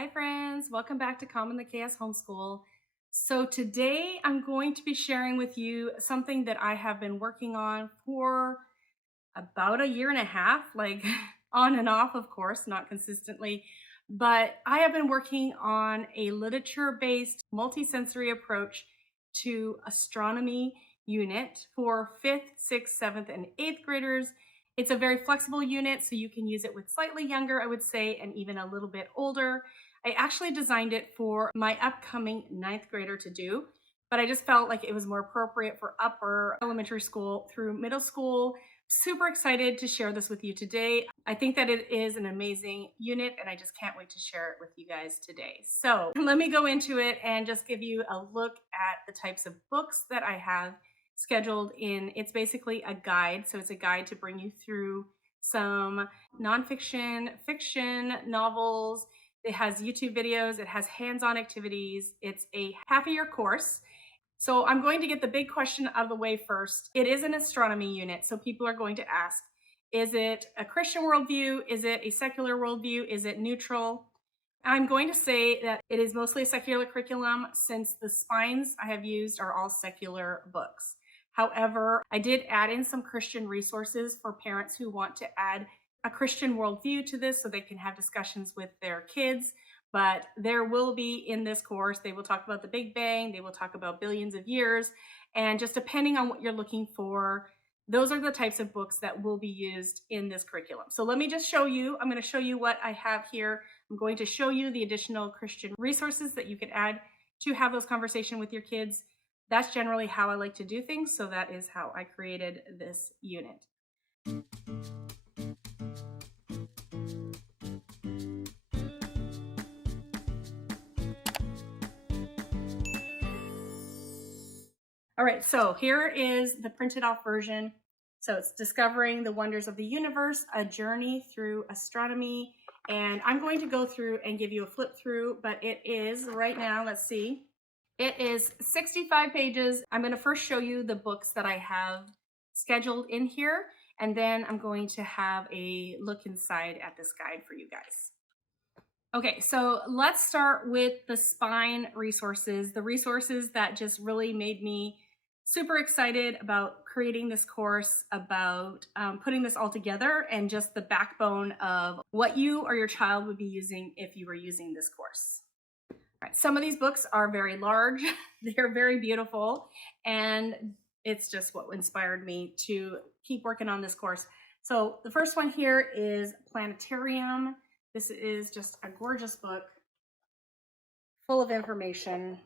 Hi friends, welcome back to Calm in the Chaos Homeschool. So today I'm going to be sharing with you something that I have been working on for about a year and a half, like on and off, of course, not consistently, but I have been working on a literature-based multisensory approach to astronomy unit for 5th, 6th, 7th, and 8th graders. It's a very flexible unit, so you can use it with slightly younger, I would say, and even a little bit older. I actually designed it for my upcoming 9th grader to do, but I just felt like it was more appropriate for upper elementary school through middle school. Super excited to share this with you today. I think that it is an amazing unit and I just can't wait to share it with you guys today. So let me go into it and just give you a look at the types of books that I have scheduled in. It's basically a guide. So it's a guide to bring you through some nonfiction, fiction, novels. It has YouTube videos. It has hands-on activities. It's a half-a-year course. So I'm going to get the big question out of the way first. It is an astronomy unit. So people are going to ask, is it a Christian worldview? Is it a secular worldview? Is it neutral? I'm going to say that it is mostly a secular curriculum since the spines I have used are all secular books. However, I did add in some Christian resources for parents who want to add a Christian worldview to this so they can have discussions with their kids. But there will be in this course, they will talk about the Big Bang, they will talk about billions of years, and just depending on what you're looking for, those are the types of books that will be used in this curriculum. So let me just show you, I'm going to show you what I have here. I'm going to show you the additional Christian resources that you could add to have those conversations with your kids. That's generally how I like to do things, so that is how I created this unit. All right, so here is the printed off version. So it's Discovering the Wonders of the Universe, a journey through astronomy. And I'm going to go through and give you a flip through, but it is right now, let's see. It is 65 pages. I'm going to first show you the books that I have scheduled in here, and then I'm going to have a look inside at this guide for you guys. Okay, so let's start with the spine resources, the resources that just really made me super excited about creating this course, about putting this all together, and just the backbone of what you or your child would be using if you were using this course. All right, some of these books are very large, they're very beautiful, and it's just what inspired me to keep working on this course. So the first one here is Planetarium. This is just a gorgeous book full of information.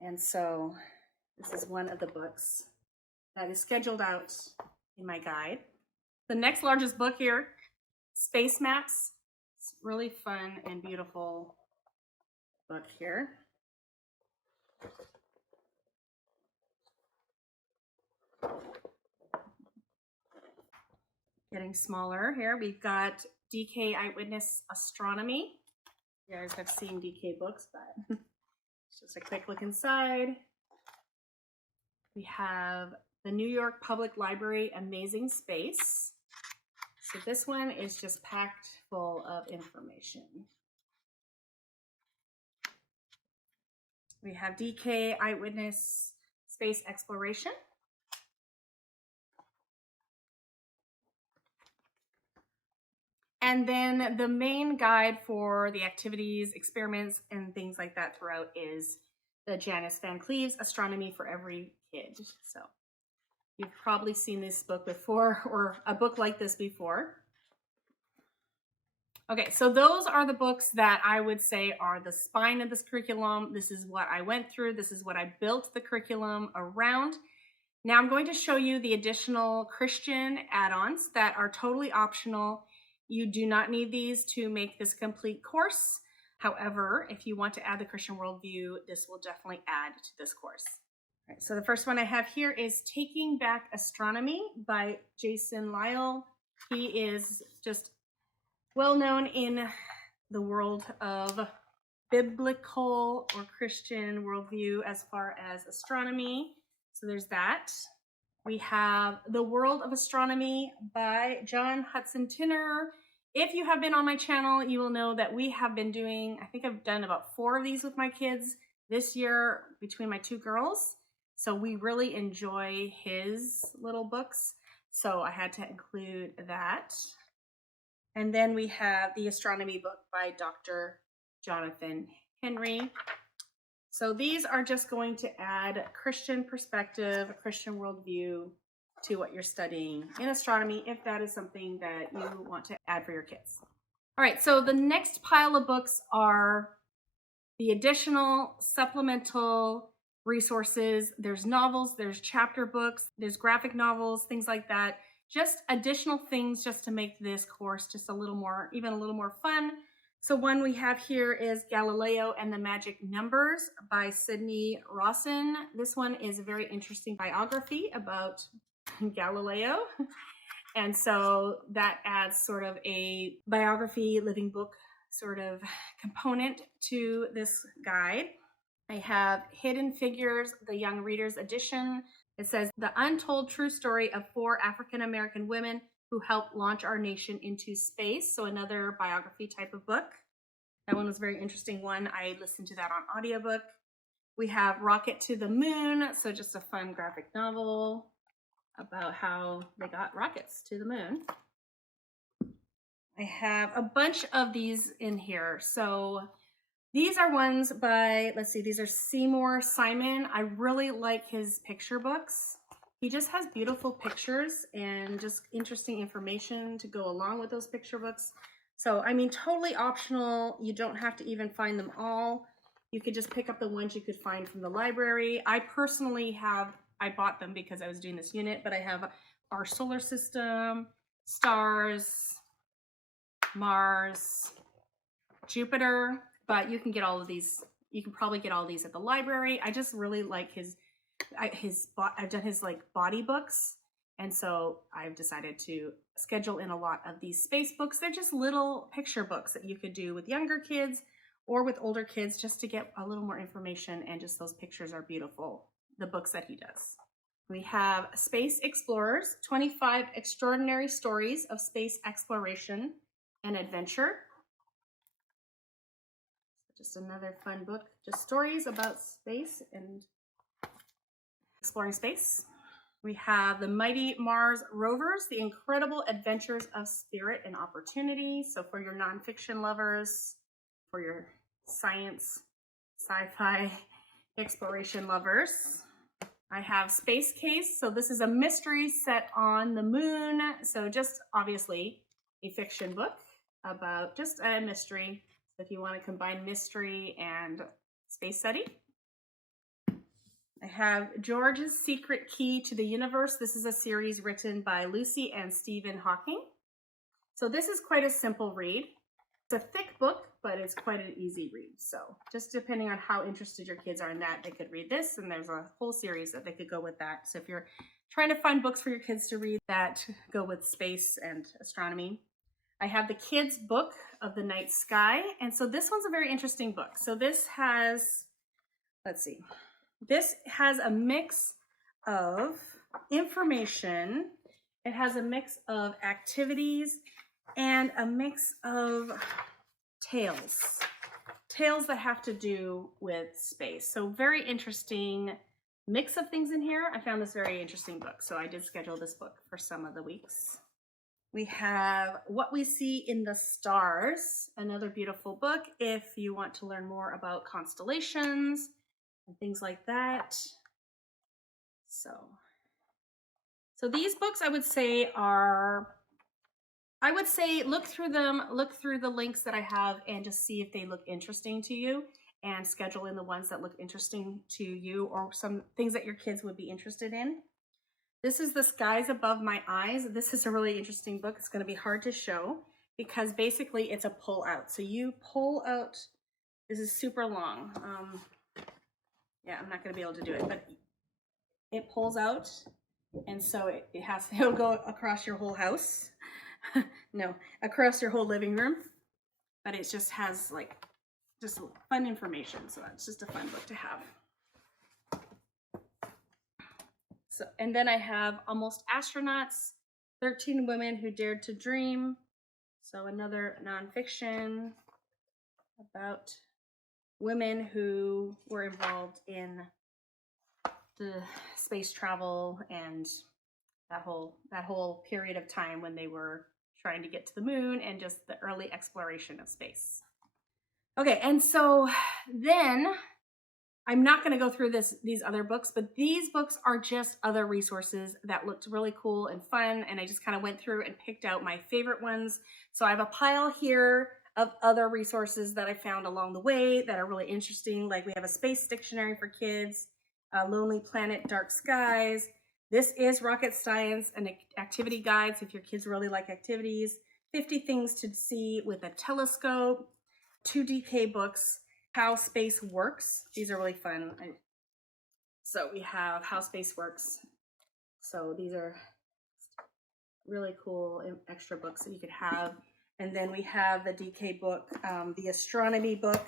And so this is one of the books that is scheduled out in my guide. The next largest book here, Space Maps. It's really fun and beautiful book here. Getting smaller here. We've got DK Eyewitness Astronomy. You guys have seen DK books, but it's just a quick look inside. We have the New York Public Library Amazing Space. So this one is just packed full of information. We have DK Eyewitness Space Exploration. And then the main guide for the activities, experiments, and things like that throughout is the Janice Van Cleve's Astronomy for Every Kid. So you've probably seen this book before, or a book like this before. Okay, so those are the books that I would say are the spine of this curriculum. This is what I went through. This is what I built the curriculum around. Now I'm going to show you the additional Christian add-ons that are totally optional. You do not need these to make this complete course. However, if you want to add the Christian worldview, this will definitely add to this course. All right, so the first one I have here is Taking Back Astronomy by Jason Lisle. He is just well known in the world of biblical or Christian worldview as far as astronomy. So there's that. We have The World of Astronomy by John Hudson Tinner. If you have been on my channel, you will know that we have been doing, I think I've done about 4 of these with my kids this year between my 2 girls. So we really enjoy his little books. So I had to include that. And then we have the astronomy book by Dr. Jonathan Henry. So these are just going to add Christian perspective, a Christian worldview to what you're studying in astronomy, if that is something that you want to add for your kids. All right, so the next pile of books are the additional supplemental resources. There's novels, there's chapter books, there's graphic novels, things like that. Just additional things just to make this course just a little more, even a little more fun. So one we have here is Galileo and the Magic Numbers by Sydney Rawson. This one is a very interesting biography about Galileo. And so that adds sort of a biography, living book sort of component to this guide. I have Hidden Figures, the Young Readers Edition. It says, the untold true story of 4 African-American women who helped launch our nation into space. So another biography type of book. That one was a very interesting one. I listened to that on audiobook. We have Rocket to the Moon. So just a fun graphic novel about how they got rockets to the moon. I have a bunch of these in here. So these are ones by, let's see, these are Seymour Simon. I really like his picture books. He just has beautiful pictures and just interesting information to go along with those picture books. So, I mean, totally optional. You don't have to even find them all. You could just pick up the ones you could find from the library. I personally I bought them because I was doing this unit, but I have our solar system, stars, Mars, Jupiter, but you can get all of these. You can probably get all of these at the library. I just really like I've done his like body books. And so I've decided to schedule in a lot of these space books. They're just little picture books that you could do with younger kids or with older kids just to get a little more information, and just those pictures are beautiful, the books that he does. We have Space Explorers, 25 Extraordinary Stories of Space Exploration and Adventure. Just another fun book, just stories about space and exploring space. We have The Mighty Mars Rovers, The Incredible Adventures of Spirit and Opportunity. So for your nonfiction lovers, for your science, sci-fi, exploration lovers. I have Space Case. So this is a mystery set on the moon. So just obviously a fiction book about just a mystery. So if you want to combine mystery and space study. I have George's Secret Key to the Universe. This is a series written by Lucy and Stephen Hawking. So this is quite a simple read. It's a thick book, but it's quite an easy read. So just depending on how interested your kids are in that, they could read this, and there's a whole series that they could go with that. So if you're trying to find books for your kids to read that go with space and astronomy. I have the kids' book of the night sky. And so this one's a very interesting book. So this has, let's see. This has a mix of information, it has a mix of activities, and a mix of tales that have to do with space. So very interesting mix of things in here. I found this very interesting book, so I did schedule this book for some of the weeks. We have What We See in the Stars, another beautiful book if you want to learn more about constellations and things like that. So these books I would say look through them, look through the links that I have, and just see if they look interesting to you, and schedule in the ones that look interesting to you or some things that your kids would be interested in. This is The Skies Above My Eyes. This is a really interesting book. It's going to be hard to show because basically it's a pull out. So you pull out, this is super long. Yeah, I'm not going to be able to do it, but it pulls out, and so it'll go across your whole house. No, across your whole living room. But it just has like just fun information, so it's just a fun book to have. So, and then I have Almost Astronauts, 13 Women Who Dared to Dream. So another nonfiction about women who were involved in the space travel and that whole period of time when they were trying to get to the moon and just the early exploration of space. Okay, and so then I'm not going to go through these other books, but these books are just other resources that looked really cool and fun, and I just kind of went through and picked out my favorite ones. So I have a pile here of other resources that I found along the way that are really interesting. Like we have a space dictionary for kids, Lonely Planet, Dark Skies. This is Rocket Science, an activity guide, so if your kids really like activities. 50 Things to See with a Telescope, 2 DK books, How Space Works. These are really fun. So we have How Space Works. So these are really cool extra books that you could have. And then we have the DK book, the astronomy book,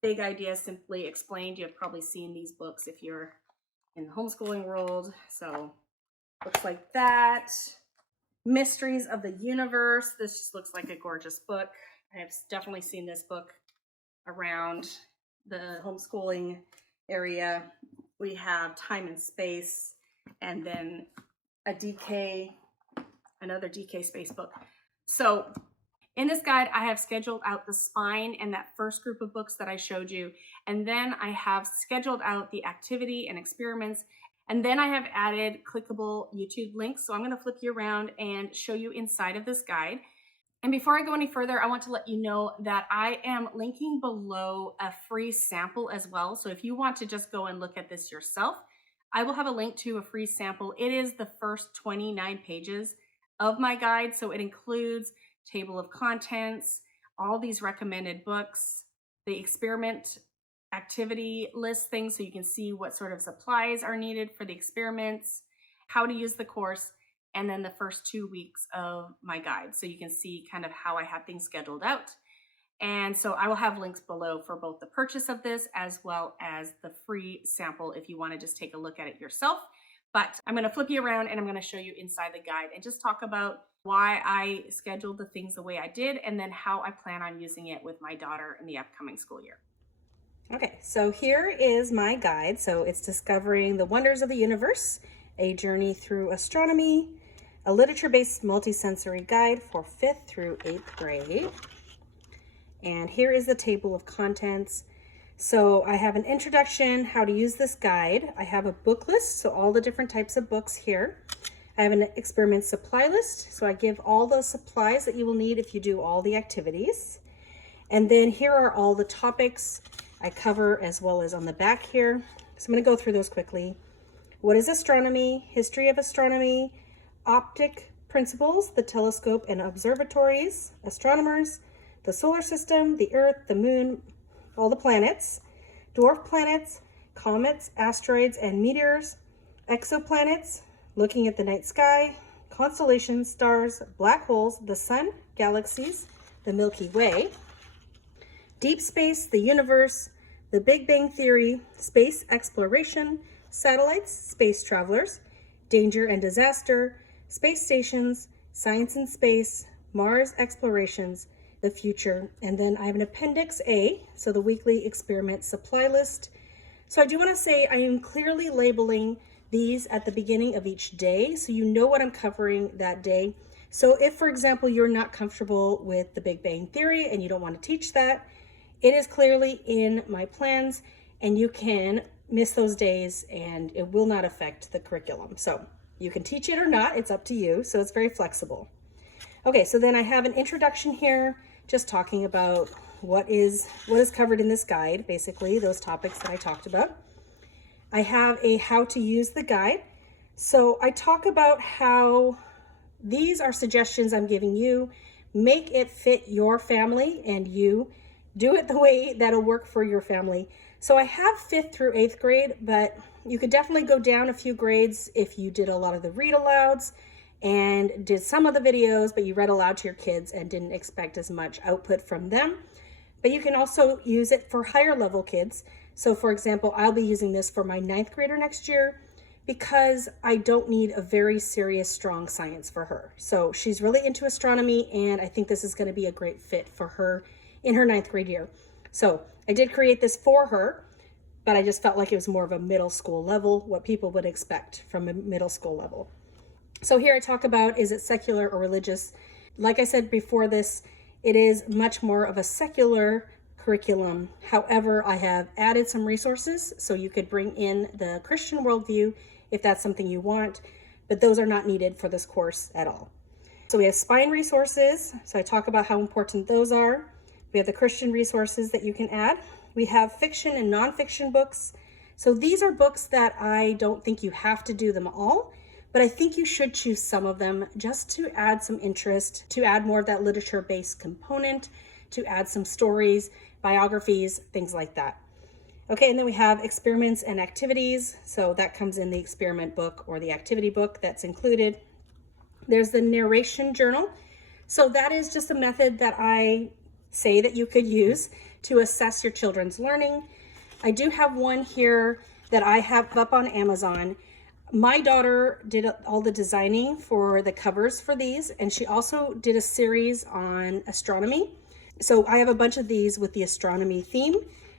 Big Ideas Simply Explained. You've probably seen these books if you're in the homeschooling world. So books like that. Mysteries of the Universe. This just looks like a gorgeous book. I've definitely seen this book around the homeschooling area. We have Time and Space, and then another DK space book. So in this guide, I have scheduled out the spine and that first group of books that I showed you. And then I have scheduled out the activity and experiments. And then I have added clickable YouTube links. So I'm going to flip you around and show you inside of this guide. And before I go any further, I want to let you know that I am linking below a free sample as well. So if you want to just go and look at this yourself, I will have a link to a free sample. It is the first 29 pages of my guide. So it includes table of contents, all these recommended books, the experiment activity list things so you can see what sort of supplies are needed for the experiments, how to use the course, and then the first 2 weeks of my guide. So you can see kind of how I have things scheduled out. And so I will have links below for both the purchase of this as well as the free sample if you want to just take a look at it yourself. But I'm going to flip you around and I'm going to show you inside the guide and just talk about why I scheduled the things the way I did and then how I plan on using it with my daughter in the upcoming school year. Okay, so here is my guide. So it's Discovering the Wonders of the Universe, a Journey Through Astronomy, a literature-based multisensory guide for 5th through 8th grade. And here is the table of contents. So I have an introduction, how to use this guide. I have a book list, so all the different types of books here. I have an experiment supply list, so I give all the supplies that you will need if you do all the activities. And then here are all the topics I cover as well as on the back here. So I'm going to go through those quickly. What is astronomy? History of astronomy, optic principles, the telescope and observatories, astronomers, the solar system, the Earth, the moon, all the planets, dwarf planets, comets, asteroids and meteors, exoplanets, looking at the night sky, constellations, stars, black holes, the sun, galaxies, the Milky Way, deep space, the universe, the Big Bang Theory, space exploration, satellites, space travelers, danger and disaster, space stations, science and space, Mars explorations, the future. And then I have an Appendix A, so the weekly experiment supply list. So I do want to say I am clearly labeling these at the beginning of each day so you know what I'm covering that day. So if, for example, you're not comfortable with the Big Bang Theory and you don't want to teach that, it is clearly in my plans and you can miss those days and it will not affect the curriculum. So you can teach it or not, it's up to you. So it's very flexible. Okay, so then I have an introduction here, just talking about what is covered in this guide, basically those topics that I talked about. I have a how to use the guide. So I talk about how these are suggestions I'm giving you. Make it fit your family and you do it the way that'll work for your family. So I have 5th through 8th grade, but you could definitely go down a few grades if you did a lot of the read alouds and did some of the videos, but you read aloud to your kids and didn't expect as much output from them. But you can also use it for higher level kids. So for example, I'll be using this for my 9th grader next year, because I don't need a very serious, strong science for her. So she's really into astronomy, and I think this is going to be a great fit for her in her 9th grade year. So I did create this for her, but I just felt like it was more of a middle school level, what people would expect from a middle school level. So here I talk about, is it secular or religious? Like I said before this, it is much more of a secular curriculum. However, I have added some resources so you could bring in the Christian worldview if that's something you want, but those are not needed for this course at all. So we have spine resources. So I talk about how important those are. We have the Christian resources that you can add. We have fiction and nonfiction books. So these are books that I don't think you have to do them all, but I think you should choose some of them just to add some interest, to add more of that literature-based component, to add some stories, biographies, things like that. Okay, and then we have experiments and activities. So that comes in the experiment book or the activity book that's included. There's the Narration Journal. So that is just a method that I say that you could use to assess your children's learning. I do have one here that I have up on Amazon. My daughter did all the designing for the covers for these, and she also did a series on astronomy. So I have a bunch of these with the astronomy theme,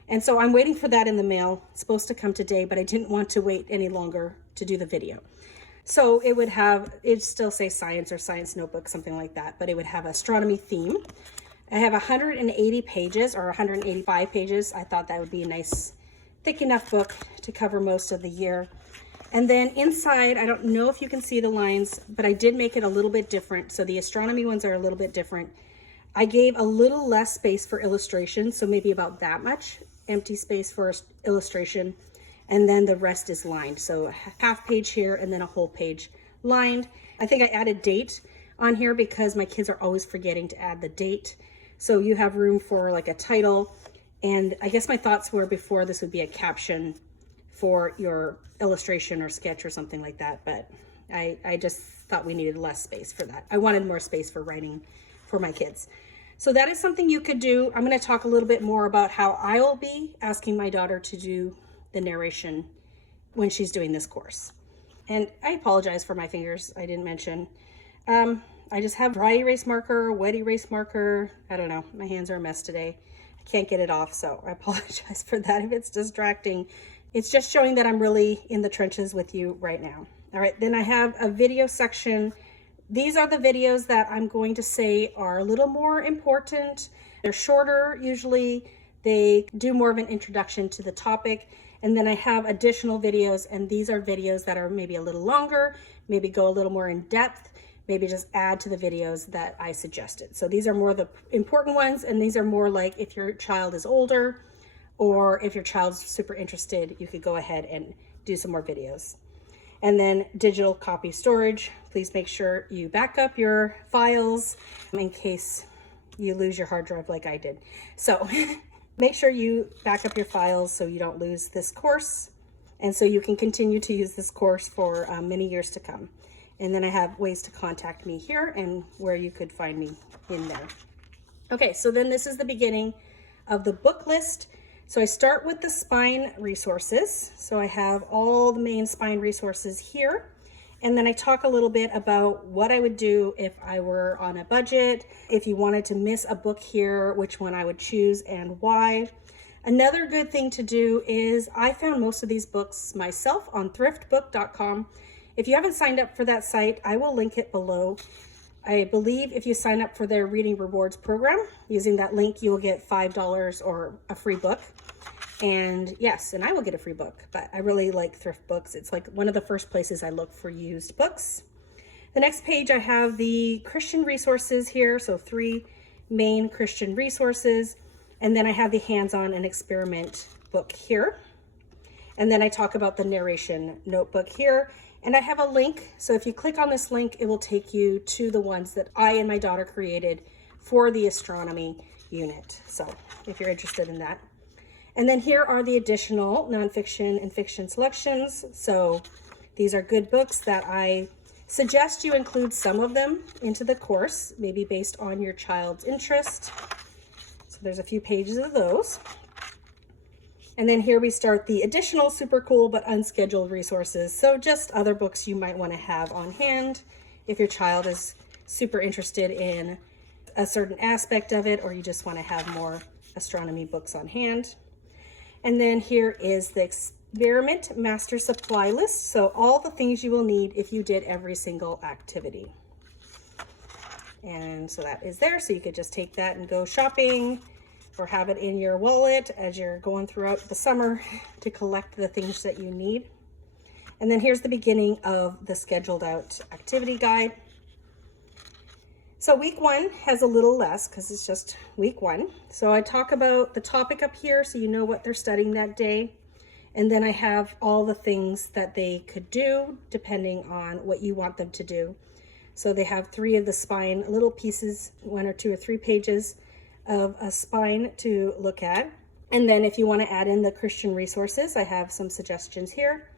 and so I'm waiting for that in the mail. It's supposed to come today, but I didn't want to wait any longer to do the video. So it'd still say science or science notebook, something like that, but it would have astronomy theme. I have 180 pages or 185 pages. I thought that would be a nice, thick enough book to cover most of the year. And then inside, I don't know if you can see the lines, but I did make it a little bit different. So the astronomy ones are a little bit different. I gave a little less space for illustration, so maybe about that much empty space for illustration. And then the rest is lined. So a half page here and then a whole page lined. I think I added date on here because my kids are always forgetting to add the date. So you have room for like a title. And I guess my thoughts were before this would be a caption for your illustration or sketch or something like that. But I just thought we needed less space for that. I wanted more space for writing for my kids. So that is something you could do. I'm going to talk a little bit more about how I will be asking my daughter to do the narration when she's doing this course. And I apologize for my fingers. I didn't mention. I just have dry erase marker, wet erase marker. I don't know. My hands are a mess today. I can't get it off, so I apologize for that if it's distracting. It's just showing that I'm really in the trenches with you right now. All right, then I have a video section. These are the videos that I'm going to say are a little more important. They're shorter usually. They do more of an introduction to the topic. And then I have additional videos, and these are videos that are maybe a little longer, maybe go a little more in depth, maybe just add to the videos that I suggested. So these are more the important ones, and these are more like if your child is older or if your child's super interested, you could go ahead and do some more videos. And then digital copy storage. Please make sure you back up your files in case you lose your hard drive like I did. So make sure you back up your files so you don't lose this course, and so you can continue to use this course for many years to come. And then I have ways to contact me here and where you could find me in there. Okay, so then this is the beginning of the book list. So I start with the spine resources. So I have all the main spine resources here. And then I talk a little bit about what I would do if I were on a budget, if you wanted to miss a book here, which one I would choose and why. Another good thing to do is I found most of these books myself on thriftbook.com. If you haven't signed up for that site, I will link it below. I believe if you sign up for their Reading Rewards program, using that link, you will get $5 or a free book. And yes, and I will get a free book, but I really like thrift books. It's like one of the first places I look for used books. The next page, I have the Christian resources here. So 3 main Christian resources. And then I have the hands-on and experiment book here. And then I talk about the narration notebook here. And I have a link. So if you click on this link, it will take you to the ones that I and my daughter created for the astronomy unit. So if you're interested in that. And then here are the additional nonfiction and fiction selections. So these are good books that I suggest you include some of them into the course, maybe based on your child's interest. So there's a few pages of those. And then here we start the additional super cool but unscheduled resources. So just other books you might want to have on hand if your child is super interested in a certain aspect of it, or you just want to have more astronomy books on hand. And then here is the experiment master supply list. So all the things you will need if you did every single activity. And so that is there. So you could just take that and go shopping, or have it in your wallet as you're going throughout the summer to collect the things that you need. And then here's the beginning of the scheduled out activity guide. So week 1 has a little less because it's just week 1. So I talk about the topic up here so you know what they're studying that day. And then I have all the things that they could do depending on what you want them to do. So they have 3 of the spine little pieces, 1 or 2 or 3 pages of a spine to look at. And then if you want to add in the Christian resources, I have some suggestions here.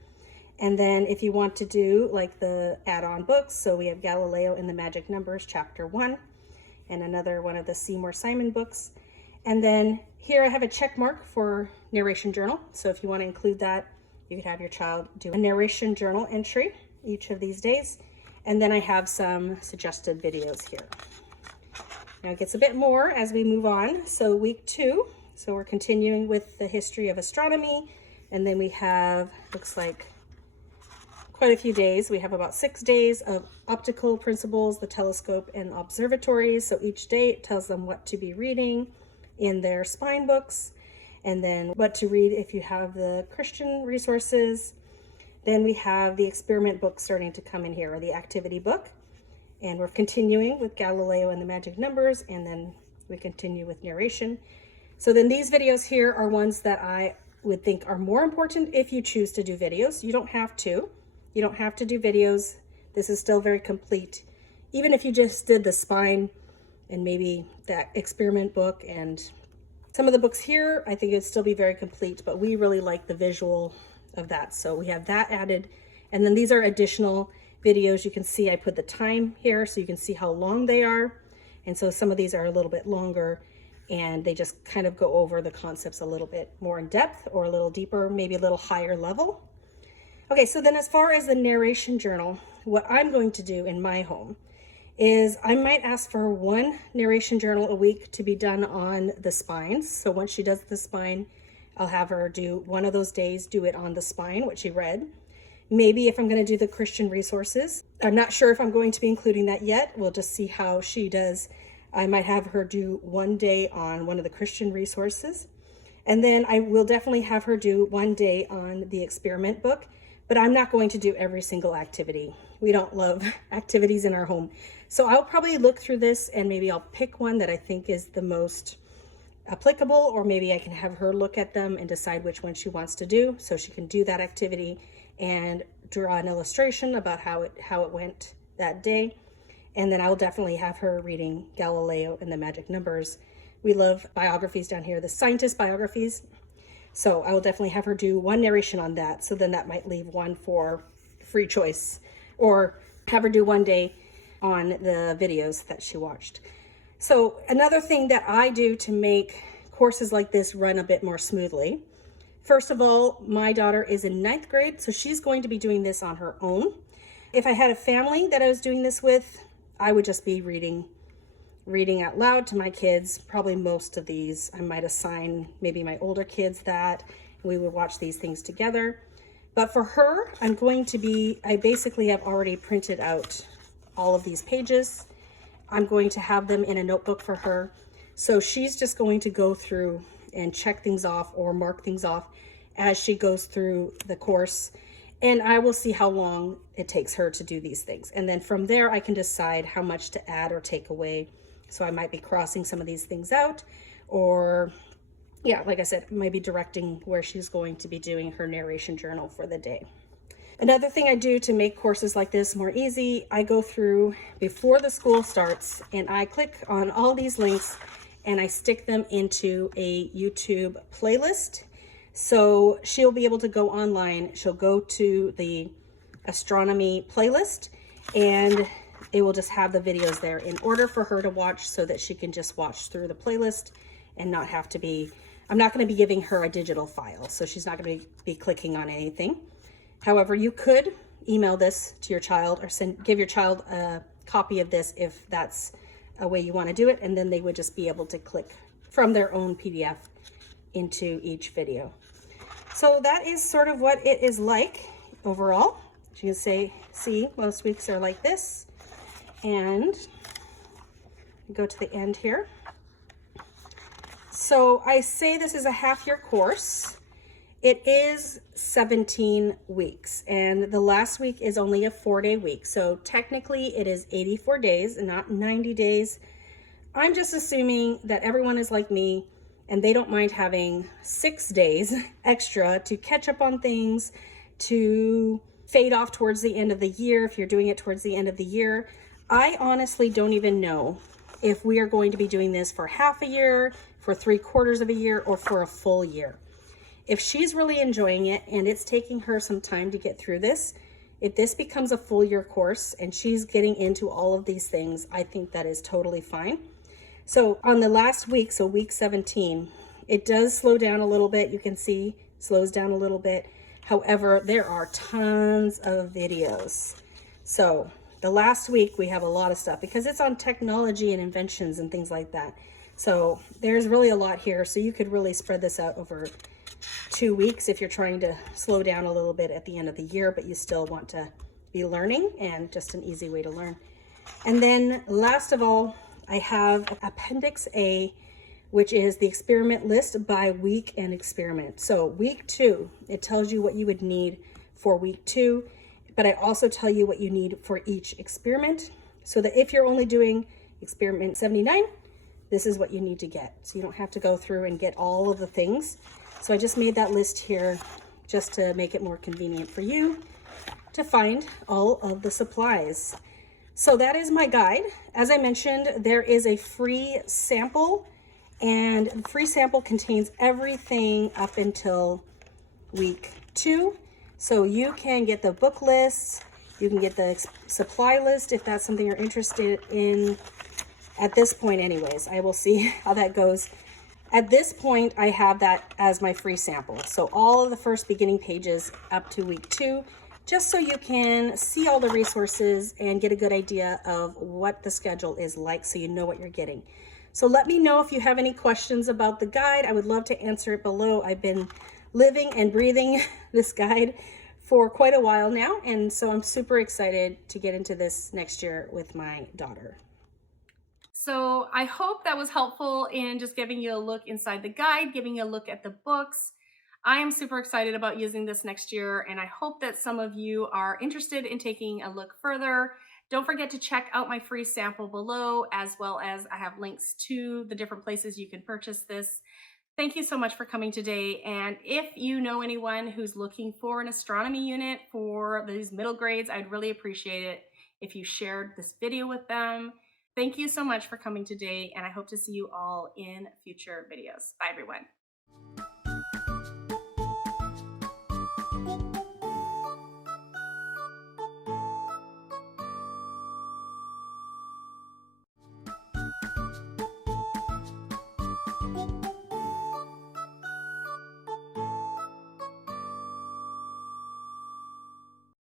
And then if you want to do like the add-on books, so we have Galileo and the Magic Numbers, chapter 1, and another one of the Seymour Simon books. And then here I have a check mark for Narration Journal. So if you want to include that, you could have your child do a Narration Journal entry each of these days. And then I have some suggested videos here. Now it gets a bit more as we move on. So week 2, so we're continuing with the history of astronomy. And then we have, looks like quite a few days. We have about 6 days of optical principles, the telescope and observatories. So each day it tells them what to be reading in their spine books, and then what to read if you have the Christian resources. Then we have the experiment book starting to come in here, or the activity book. And we're continuing with Galileo and the Magic Numbers, and then we continue with narration. So then these videos here are ones that I would think are more important if you choose to do videos. You don't have to. You don't have to do videos. This is still very complete. Even if you just did the spine and maybe that experiment book and some of the books here, I think it'd still be very complete, but we really like the visual of that. So we have that added. And then these are additional videos. You can see I put the time here so you can see how long they are. And so some of these are a little bit longer and they just kind of go over the concepts a little bit more in depth, or a little deeper, maybe a little higher level. Okay, so then as far as the narration journal, what I'm going to do in my home is I might ask for 1 narration journal a week to be done on the spines. So once she does the spine, I'll have her do one of those days, do it on the spine, what she read. Maybe if I'm going to do the Christian resources, I'm not sure if I'm going to be including that yet. We'll just see how she does. I might have her do 1 day on one of the Christian resources. And then I will definitely have her do 1 day on the experiment book, but I'm not going to do every single activity. We don't love activities in our home. So I'll probably look through this and maybe I'll pick one that I think is the most applicable, or maybe I can have her look at them and decide which one she wants to do, so she can do that activity and draw an illustration about how it went that day. And then I'll definitely have her reading Galileo and the Magic Numbers. We love biographies down here, the scientist biographies. So I will definitely have her do 1 narration on that. So then that might leave 1 for free choice, or have her do 1 day on the videos that she watched. So another thing that I do to make courses like this run a bit more smoothly, first of all, my daughter is in 9th grade, so she's going to be doing this on her own. If I had a family that I was doing this with, I would just be reading out loud to my kids. Probably most of these I might assign maybe my older kids that we would watch these things together. But for her, I basically have already printed out all of these pages. I'm going to have them in a notebook for her. So she's just going to go through and check things off or mark things off as she goes through the course. And I will see how long it takes her to do these things. And then from there, I can decide how much to add or take away. So I might be crossing some of these things out, or yeah, like I said, maybe directing where she's going to be doing her narration journal for the day. Another thing I do to make courses like this more easy, I go through before the school starts and I click on all these links and I stick them into a YouTube playlist. So she'll be able to go online, she'll go to the astronomy playlist and it will just have the videos there in order for her to watch, so that she can just watch through the playlist and not have to be I'm not going to be giving her a digital file, so she's not going to be clicking on anything. However, you could email this to your child or give your child a copy of this if that's a way you want to do it, and then they would just be able to click from their own PDF into each video. So that is sort of what it is like overall. You can see most weeks are like this, and go to the end here. So I say this is a half-year course. It is 17 weeks, and the last week is only a 4-day week. So technically it is 84 days and not 90 days. I'm just assuming that everyone is like me and they don't mind having 6 days extra to catch up on things, to fade off towards the end of the year if you're doing it towards the end of the year. I honestly don't even know if we are going to be doing this for half a year, for 3/4 of a year, or for a full year. If she's really enjoying it and it's taking her some time to get through this, if this becomes a full year course and she's getting into all of these things, I think that is totally fine. So on the last week, so week 17, it does slow down a little bit. You can see slows down a little bit. However, there are tons of videos. So the last week we have a lot of stuff because it's on technology and inventions and things like that. So there's really a lot here. So you could really spread this out over 2 weeks if you're trying to slow down a little bit at the end of the year, but you still want to be learning, and just an easy way to learn. And then last of all, I have Appendix A, which is the experiment list by week and experiment. So week 2, it tells you what you would need for week 2, but I also tell you what you need for each experiment, so that if you're only doing experiment 79, this is what you need to get. So you don't have to go through and get all of the things. So I just made that list here just to make it more convenient for you to find all of the supplies. So that is my guide. As I mentioned, there is a free sample, and the free sample contains everything up until week 2. So you can get the book lists, you can get the supply list if that's something you're interested in. At this point anyways, I will see how that goes. At this point, I have that as my free sample. So all of the first beginning pages up to week 2, just so you can see all the resources and get a good idea of what the schedule is like, so you know what you're getting. So let me know if you have any questions about the guide. I would love to answer it below. I've been living and breathing this guide for quite a while now, and so I'm super excited to get into this next year with my daughter. So I hope that was helpful in just giving you a look inside the guide, giving you a look at the books. I am super excited about using this next year, and I hope that some of you are interested in taking a look further. Don't forget to check out my free sample below, as well as I have links to the different places you can purchase this. Thank you so much for coming today. And if you know anyone who's looking for an astronomy unit for these middle grades, I'd really appreciate it if you shared this video with them. Thank you so much for coming today, and I hope to see you all in future videos. Bye, everyone.